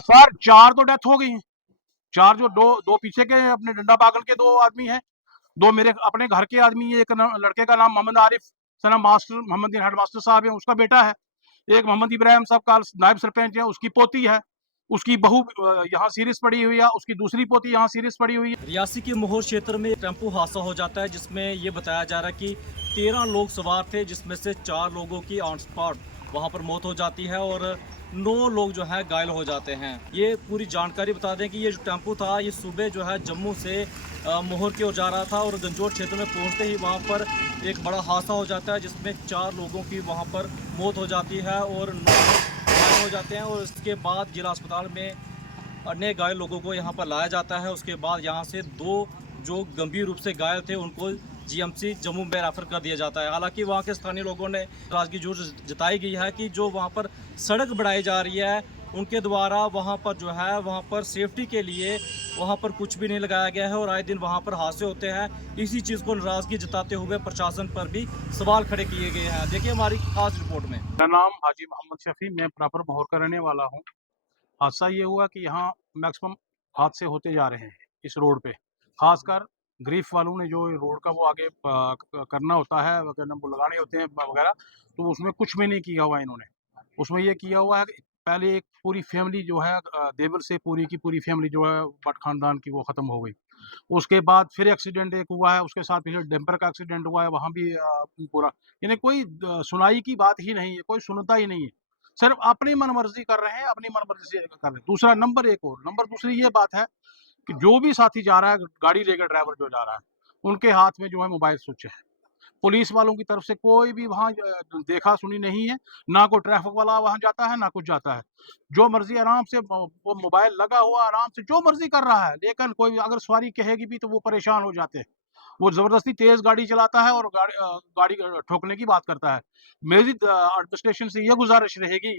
Sir चार तो death हो गई हैं। चार जो दो दो पीछे के अपने डंडा पागल के दो आदमी हैं, दो मेरे अपने घर के आदमी हैं। एक लड़के का नाम मोहम्मद आरिफ सना मास्टर मोहम्मद हेड मास्टर साहब है, उसका बेटा है। एक मोहम्मद इब्राहिम साहब का नायब सरपंच है, उसकी पोती है। उसकी बहू यहाँ सीरीज पड़ी हुई है, उसकी दूसरी पोती यहाँ सीरीज पड़ी हुई है। रियासी के मोहर क्षेत्र में टेम्पो हादसा हो जाता है जिसमें ये बताया जा रहा है कि 13 लोग सवार थे, जिसमें से 4 लोगों की ऑन स्पॉट वहां पर मौत हो जाती है और 9 लोग जो है घायल हो जाते हैं। ये पूरी जानकारी बता दें कि ये जो टेम्पो था ये सुबह जो है जम्मू से मोहर की ओर जा रहा था और गंजोट क्षेत्र में पहुंचते ही वहां पर एक बड़ा हादसा हो जाता है जिसमें 4 लोगों की वहां पर मौत हो जाती है और 9 लोग घायल हो जाते हैं और इसके बाद जिला अस्पताल में अन्य घायल लोगों को यहाँ पर लाया जाता है। उसके बाद यहाँ से 2 जो गंभीर रूप से घायल थे उनको जीएमसी जम्मू में रेफर कर दिया जाता है। हालांकि वहाँ के स्थानीय लोगों ने नाराजगी जरूर जताई गई है कि जो वहाँ पर सड़क बनाई जा रही है उनके द्वारा वहाँ पर जो है वहाँ पर सेफ्टी के लिए वहाँ पर कुछ भी नहीं लगाया गया है और आए दिन वहाँ पर हादसे होते हैं। इसी चीज़ को नाराजगी जताते हुए प्रशासन पर भी सवाल खड़े किए गए हैं। देखिए हमारी खास रिपोर्ट में। मेरा नाम हाजी मोहम्मद शफी, मैं प्रॉपर मोहर का रहने वाला हूँ। हादसा ये हुआ कि यहाँ मैक्सिमम हादसे होते जा रहे हैं इस रोड पे। खासकर ग्रीफ वालों ने जो रोड का वो आगे करना होता है वगैरह, वो लगाने होते हैं वगैरह, तो उसमें कुछ भी नहीं किया हुआ इन्होंने। उसमें ये किया हुआ है कि पहले एक पूरी फैमिली जो है देवर से पूरी की पूरी फैमिली जो है भट्ट खानदान की वो ख़त्म हो गई। उसके बाद फिर एक्सीडेंट एक हुआ है, उसके साथ फिर डंपर का एक्सीडेंट हुआ है, वहाँ भी पूरा यानी कोई सुनाई की बात ही नहीं है, कोई सुनता ही नहीं है। सिर्फ अपनी मनमर्जी कर रहे हैं, अपनी मनमर्जी से कर रहे हैं। दूसरा नंबर एक और नंबर दूसरी ये बात है कि जो भी साथी जा रहा है, गाड़ी लेकर ड्राइवर जो जा रहा है, उनके हाथ में जो है मोबाइल स्विच है। पुलिस वालों की तरफ से कोई भी वहाँ देखा सुनी नहीं है, ना कोई ट्रैफिक वाला वहाँ जाता है, ना कुछ जाता है। जो मर्ज़ी आराम से वो मोबाइल लगा हुआ आराम से जो मर्ज़ी कर रहा है, लेकिन कोई अगर सवारी कहेगी भी तो वो परेशान हो जाते हैं। वो ज़बरदस्ती तेज़ गाड़ी चलाता है और गाड़ी ठोकने की बात करता है। मेरी एडमिनिस्ट्रेशन से ये गुज़ारिश रहेगी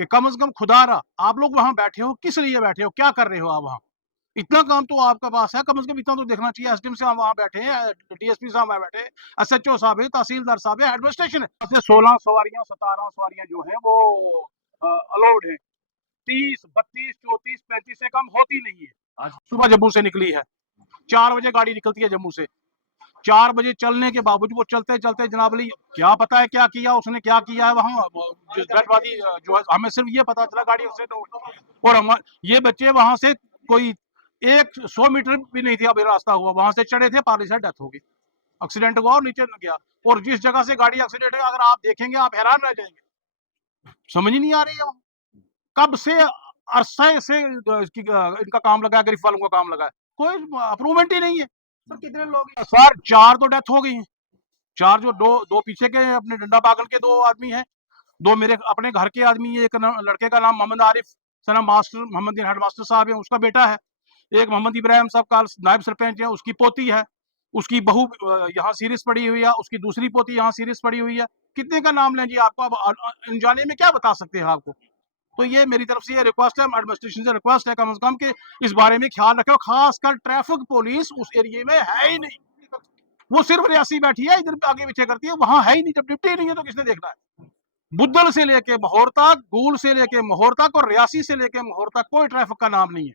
कि कम से कम खुदारा आप लोग वहाँ बैठे हो, किस लिए बैठे हो? क्या कर रहे हो आप वहाँ? इतना काम तो आपके पास है, कम से कम इतना तो देखना चाहिए। एसडीएम साहब वहाँ बैठे हैं, डीएसपी साहब वहाँ बैठे हैं, एसएचओ साहब है, तहसीलदार साहब है, एडमिनिस्ट्रेशन है। ऐसे 16 सवारियाँ, 17 सवारियाँ जो हैं वो अलाउड हैं। 30, 32, 34, 35 से कम होती नहीं है। आज सुबह जम्मू से निकली है, 4 बजे गाड़ी निकलती है जम्मू से। 4 बजे चलने के बावजूद वो चलते-चलते जनाब अली क्या पता है क्या किया उसने, क्या किया है वहाँ जो डेड बॉडी जो है, हमें सिर्फ ये पता चला गाड़ी एक्सीडेंट हो गई। और हम ये बच्चे वहाँ से कोई 100 मीटर भी नहीं थे, अभी रास्ता हुआ, वहाँ से चढ़े थे, पानी से डेथ हो गई। एक्सीडेंट हुआ और नीचे गया। और जिस जगह से गाड़ी एक्सीडेंट है, अगर आप देखेंगे आप हैरान रह जाएंगे। समझ ही नहीं आ रही है कब से अरसे से इनका काम लगा है, गरीब वालों का काम लगा है, कोई अप्रूवमेंट ही नहीं है। सर कितने लोग सर 4 तो डेथ हो गई हैं। 4 जो दो दो पीछे के अपने डंडा पागल के दो आदमी हैं, दो मेरे अपने घर के आदमी हैं। एक लड़के का नाम मोहम्मद आरिफ सना मास्टर मोहम्मद हेड मास्टर साहब है, उसका बेटा है। एक मोहम्मद इब्राहिम साहब का नायब सरपंच है, उसकी पोती है। उसकी बहू यहाँ सीरीज पड़ी हुई है, उसकी दूसरी पोती यहाँ सीरीज पड़ी हुई है। कितने का नाम लें जी, आपको अब अनजाने में क्या बता सकते हैं आपको। तो ये मेरी तरफ से ये रिक्वेस्ट है, एडमिनिस्ट्रेशन से रिक्वेस्ट है कम से कम कि इस बारे में ख्याल रखे। खासकर ट्रैफिक पुलिस उस एरिए में है ही नहीं, वो सिर्फ रियासी बैठी है, इधर आगे पीछे करती है, वहां है ही नहीं। जब ड्यूटी नहीं है तो किसने देखना है। बुद्धल से लेके मोहर तक, गूल से लेके मोहर तक और रियासी से लेके मोहर तक कोई ट्रैफिक का नाम नहीं है।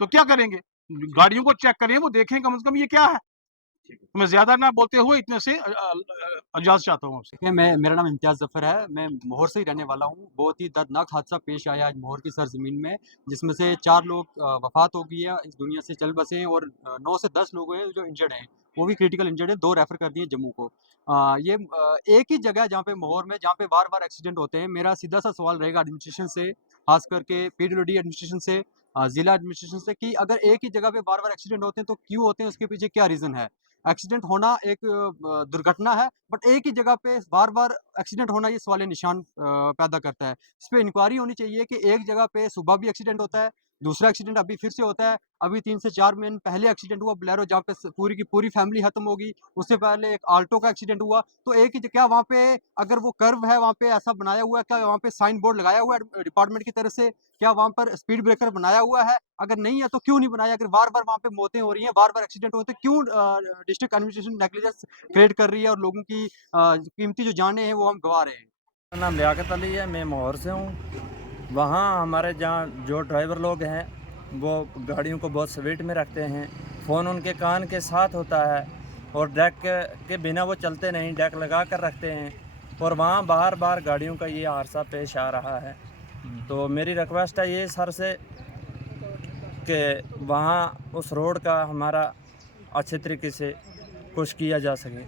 तो क्या करेंगे? गाड़ियों को चेक करें, वो देखें कम से कम ये क्या है। मैं ज्यादा ना बोलते हुए इतने से इजाजत चाहता हूँ आपसे। देखिए, मैं मेरा नाम इम्तियाज़ ज़फ़र है। मैं मोहर से ही रहने वाला हूँ। बहुत ही दर्दनाक हादसा पेश आया आज मोहर की सरज़मीन में, जिसमें से 4 लोग वफ़ात हो गई है, इस दुनिया से चल बसे हैं और 9 से 10 लोग हैं जो इंजर्ड हैं। वो भी क्रिटिकल इंजर्ड हैं, 2 रेफ़र कर दिए जम्मू को। एक ही जगह है जहाँ पे मोहर में जहाँ पे बार-बार एक्सीडेंट होते हैं। मेरा सीधा-सा सवाल रहेगा एडमिनिस्ट्रेशन से, ख़ास करके पीडब्ल्यूडी एडमिनिस्ट्रेशन से, ज़िला एडमिनिस्ट्रेशन से कि अगर एक ही जगह पे बार-बार एक्सीडेंट होते हैं तो क्यों होते हैं? उसके पीछे क्या रीज़न है? एक्सीडेंट होना एक दुर्घटना है, बट एक ही जगह पे बार-बार एक्सीडेंट होना ये सवालिया निशान पैदा करता है। इस पे इंक्वायरी होनी चाहिए कि एक जगह पे सुबह भी एक्सीडेंट होता है, दूसरा एक्सीडेंट अभी फिर से होता है। अभी 3 से 4 महीने पहले एक्सीडेंट हुआ बोलेरो, जहाँ पे पूरी की पूरी फैमिली खत्म हो गई। उससे पहले एक आल्टो का एक्सीडेंट हुआ। तो एक ही क्या वहाँ पे अगर वो कर्व है वहाँ पे ऐसा बनाया हुआ है, क्या वहाँ पे साइन बोर्ड लगाया हुआ है डिपार्टमेंट की तरफ से? क्या वहाँ पर स्पीड ब्रेकर बनाया हुआ है? अगर नहीं है तो क्यों नहीं बनाया? अगर बार-बार वहाँ पे मौतें हो रही हैं, बार-बार एक्सीडेंट होते हैं, क्यों डिस्ट्रिक्ट एडमिनिस्ट्रेशन नेग्लिजेंस क्रिएट कर रही है और लोगों की कीमती जो जानें हैं वो हम गँवा रहे हैं? मेरा नाम लियाकत अली है, मैं माहौर से हूँ। वहाँ हमारे जहाँ जो ड्राइवर लोग हैं वो गाड़ियों को बहुत स्पीड में रखते हैं, फ़ोन उनके कान के साथ होता है और डेक के बिना वो चलते नहीं, डेक लगा कर रखते हैं और वहाँ बार बार गाड़ियों का ये हादसा पेश आ रहा है। तो मेरी रिक्वेस्ट है ये सर से कि वहाँ उस रोड का हमारा अच्छे तरीके से कुछ किया जा सके।